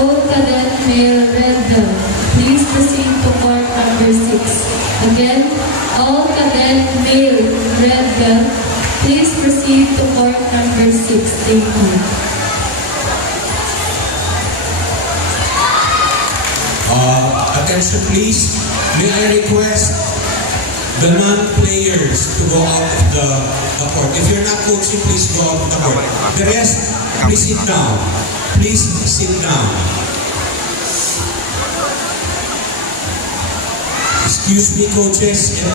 Old Cadet Male Red Belt, please proceed to court number 6. Again, Old Cadet Male Red Belt, please proceed to court number 6. Thank you. Attention please, may I request the non-players to go out of the court. If you're not coaching, please go out of the court. The rest, please sit down. Please sit down. Excuse me, coaches.